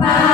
Bye.